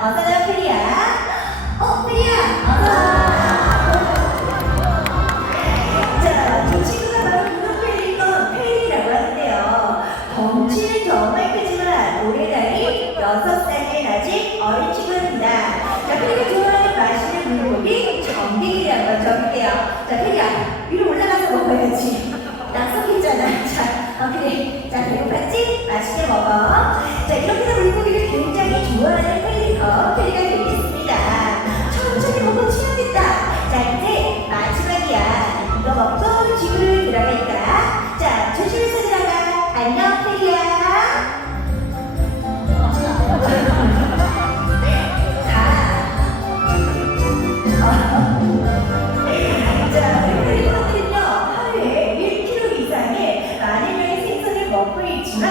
어서 나, 페리야. 어, 페리야, 어서. 자, 이 친구가 바로 분홍 페리인 건 페리라고 하는데요. 덩치는 정말 크지만 올해 나이 6살인 아직 어린 친구입니다. 자, 페리가 좋아하는 맛있는 물고기 한번 적을게요. 자, 페리야, 위로 올라가서 먹어야지. 것인데